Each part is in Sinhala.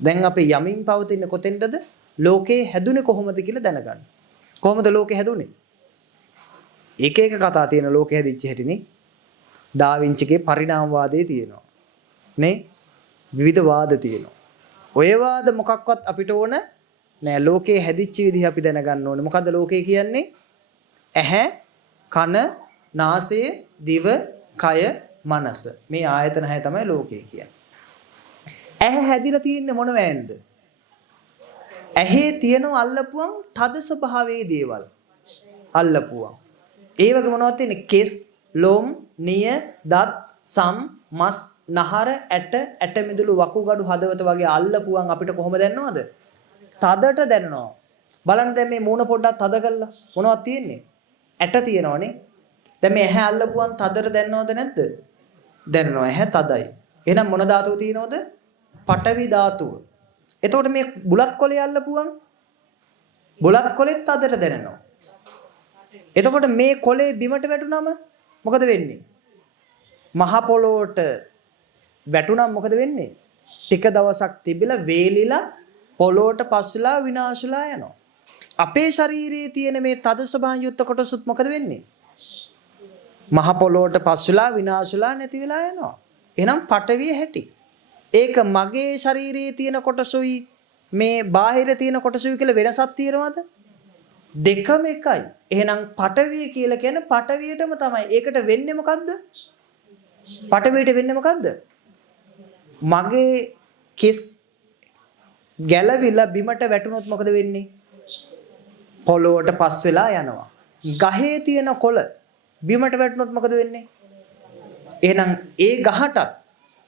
දැන් අපි යමින් පවතින කොතෙන්ද? ලෝකේ හැදුනේ කොහොමද කියලා දැනගන්න. කොහොමද ලෝකේ හැදුනේ? එක එක කතා තියෙන ලෝකේ හැදිච්ච හැටිනේ. ඩා වින්චිගේ පරිණාමවාදයේ තියෙනවා. නේ? විවිධ වාද තියෙනවා. ඔය වාද මොකක්වත් අපිට ඕන නෑ. ලෝකේ හැදිච්ච විදිහ අපි දැනගන්න ඕනේ. මොකද්ද ලෝකේ කියන්නේ? ඇහැ, කන, නාසය, දිව, කය, මනස. මේ ආයතන හය තමයි ලෝකේ කියන්නේ. ඇහැ හැදිලා තියෙන්නේ මොන වෑන්ද? ඇහි තියෙන අල්ලපුවම් තද ස්වභාවයේ දේවල්. අල්ලපුවම්. ඒ වගේ මොනවද තියෙන්නේ? කෙස්, ලොම්, නිය, දත්, සම්, මස්, නහර, ඇට මිදුළු, වකුගඩු, හදවත වගේ අල්ලපුවම් අපිට කොහොම දැනනවද? තදට දැනනවා. බලන්න දැන් මේ මූණ පොඩ්ඩක් තද කරලා මොනවද තියෙන්නේ? ඇට තියෙනවනේ. දැන් මේ ඇහැ අල්ලපුවම් තදට දැනනවද නැද්ද? දැනනවා. ඇහැ තදයි. එහෙනම් මොන ධාතුව තියෙනවද? පඨවි ධාතුව. එතකොට මේ බුලත් කොලේ අල්ලපුවම් බුලත් කොලෙත් තදට දැනනවා. එතකොට මේ කොලේ බිමට වැටුනම මොකද වෙන්නේ? මහ පොළොවට වැටුනම මොකද වෙන්නේ? ටික දවසක් තිබිලා වේලිලා පොළොවට පස්සලා විනාශලා යනවා. අපේ ශරීරයේ තියෙන මේ තද ස්වභාවයෙන් යුක්ත කොටසුත් මොකද වෙන්නේ? මහ පොළොවට පස්සලා විනාශලා නැති වෙලා යනවා. එහෙනම් පටවිය හැටි. ඒක මගේ ශරීරයේ තියෙන කොටසුයි මේ බාහිර තියෙන කොටසුයි කියලා වෙනසක් තියෙනවද? දෙකම එකයි. එහෙනම් පටවිය කියලා කියන්නේ පටවියටම තමයි. ඒකට වෙන්නේ මොකද්ද? පටවියට වෙන්නේ මොකද්ද? මගේ කෙස් ගැලවිලා බිමට වැටුනොත් මොකද වෙන්නේ? පොළොවට පස් වෙලා යනවා. ගහේ තියෙන කොළ බිමට වැටුනොත් මොකද වෙන්නේ? එහෙනම් ඒ ගහටත්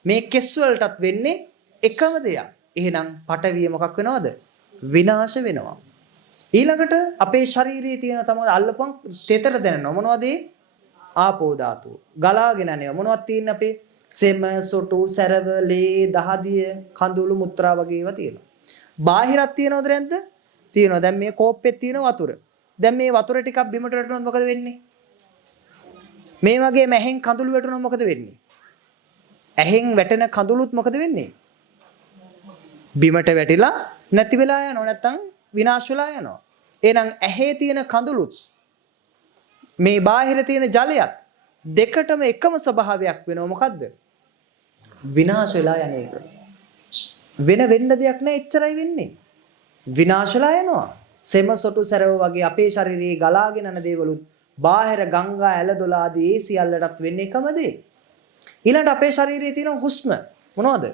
මේ කෙස් වලටත් වෙන්නේ එකම දෙයක්. එහෙනම් පටවිය මොකක් වෙනවද? විනාශ වෙනවා. ඊළඟට අපේ ශරීරයේ තියෙන තමයි අල්ලපුවම් තෙතර දැනෙනවා. මොනවද ඒ? ආපෝ ධාතුව. ගලාගෙන යනවා. මොනවද තියෙන්නේ අපේ? සෙම, සොටු, සැරව, ලේ, දහදිය, කඳුළු, මුත්‍රා වගේ ඒවා තියෙනවා. බාහිරක් තියෙනවද නැද්ද? තියෙනවා. දැන් මේ කෝප්පෙත් තියෙන වතුර. දැන් මේ වතුර ටිකක් බිමට වැටුනොත් මොකද වෙන්නේ? මේ වගේ ඇහෙන් කඳුළු වැටුනොත් මොකද වෙන්නේ? ඇහෙන් වැටෙන කඳුළුත් මොකද වෙන්නේ? බිමට වැටිලා නැති වෙලා යනවා. නැත්තම් විනාශ වෙලා යනවා. එහෙනම් ඇහි තියෙන කඳුළුත් මේ බාහිර තියෙන ජලයත් දෙකටම එකම ස්වභාවයක් වෙනවා. මොකද්ද? විනාශ වෙලා යන එක. වෙන්න දෙයක් නැහැ. එච්චරයි වෙන්නේ. විනාශ වෙලා යනවා. සෙම, සොටු, සැරව වගේ අපේ ශරීරයේ ගලාගෙන යන දේවලුත් බාහිර ගංගා ඇලදොල ආදී ඒ සියල්ලටත් වෙන්නේ එකම දේ. ඊළඟට අපේ ශරීරයේ තියෙන හුස්ම මොනවද?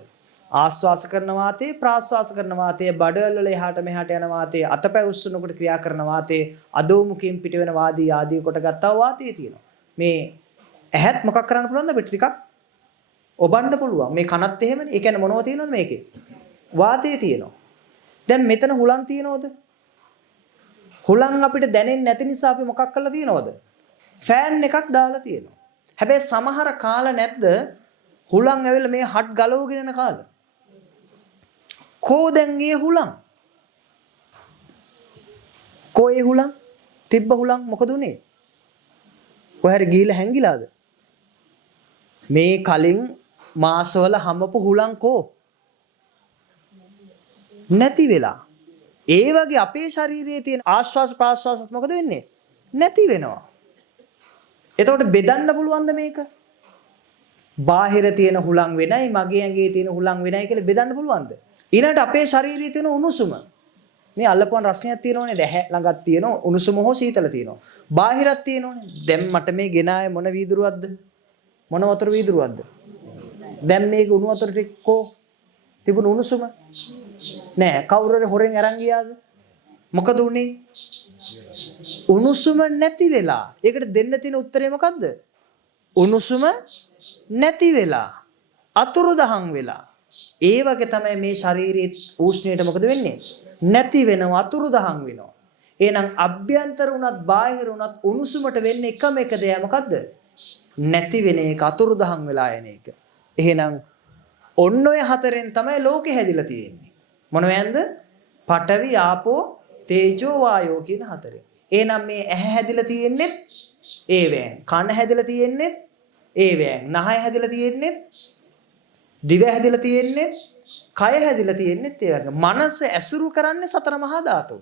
ආශ්වාස කරන වාතය, ප්‍රාශ්වාස කරන වාතය, බඩවැල් වල එහාට මෙහාට යන වාතය, අතපය උස්සනකොට ක්‍රියා කරන වාතය, අදෝමුඛයෙන් පිට වෙන වාදී ආදී කොට ගත්තා වාතය තියෙනවා. මේ ඇහත් මොකක් කරන්න පුළුවන්ද? අපිට ටිකක් ඔබන්න පුළුවන්. මේ කනත් එහෙමනේ. ඒ කියන්නේ මොනවද තියෙනවද මේකේ? වාතය තියෙනවා. දැන් මෙතන හුලං තියෙනවද? හුලං අපිට දැනෙන්නේ නැති නිසා අපි මොකක් කරලා තියෙනවද? ෆෑන් එකක් දාලා තියෙනවා. හැබැයි සමහර කාල නැද්ද හුලං ඇවිල්ලා මේ හට් ගලවගෙන යන කාල? කෝ දැන් ඒ හුලං? කෝ ඒ හුලං? තිබ්බ හුලං මොකද උනේ? කොහරි ගිහිල්ලා හැංගිලාද? මේ කලින් මාසවල හමපු හුලං කෝ? නැති වෙලා. ඒ වගේ අපේ ශරීරයේ තියෙන ආශ්වාස ප්‍රාශ්වාසත් මොකද වෙන්නේ? නැති වෙනවා. එතකොට බෙදන්න පුළුවන්ද මේක? බාහිර තියෙන හුලං වෙනයි මගේ ඇඟේ තියෙන හුලං වෙනයි කියලා බෙදන්න පුළුවන්ද? ඊළඟට අපේ ශරීරයේ තියෙන උණුසුම. මේ අල්ලපුවන් රස්නියක් තියෙනවනේ. දැහැ ළඟක් තියෙන උණුසුම හෝ සීතල තියෙනවා. බාහිරක් තියෙනවනේ. දැන් මට මේ ගෙනාවේ මොන වීදුරුවක්ද? මොන වතුර වීදුරුවක්ද? දැන් මේක උණු වතුර ටික කෝ තිබුණු උණුසුම නෑ. කවුරු හරි හොරෙන් අරන් ගියාද? මොකද උනේ? උණුසුම නැති වෙලා. ඒකට දෙන්න තියෙන උත්තරේ මොකද්ද? උණුසුම නැති වෙලා. අතුරුදහන් වෙලා. ඒ වගේ තමයි මේ ශාරීරික උෂ්ණයට මොකද වෙන්නේ? නැති වෙනවා, අතුරුදහන් වෙනවා. එහෙනම් අභ්‍යන්තර උනත් බාහිර උනත් උණුසුමට වෙන්නේ එකම එක දෙයක් මොකද්ද? නැති වෙන එක, අතුරුදහන් වෙලා යන එක. එහෙනම් ඔන්න ඔය හතරෙන් තමයි ලෝකෙ හැදිලා තියෙන්නේ. මොනවැන්ද? පඨවි, ආපෝ, තේජෝ, වායෝ කියන හතරෙන්. එහෙනම් මේ ඇහැ හැදිලා තියෙන්නේ ඒවෙන්. කන හැදිලා තියෙන්නේ ඒවෙන්. නහය හැදිලා තියෙන්නේ, දිව හැදිලා තියෙන්නේ, කය හැදිලා තියෙන්නේ ඒ වගේ. මනස ඇසුරු කරන්නේ සතර මහා ධාතු.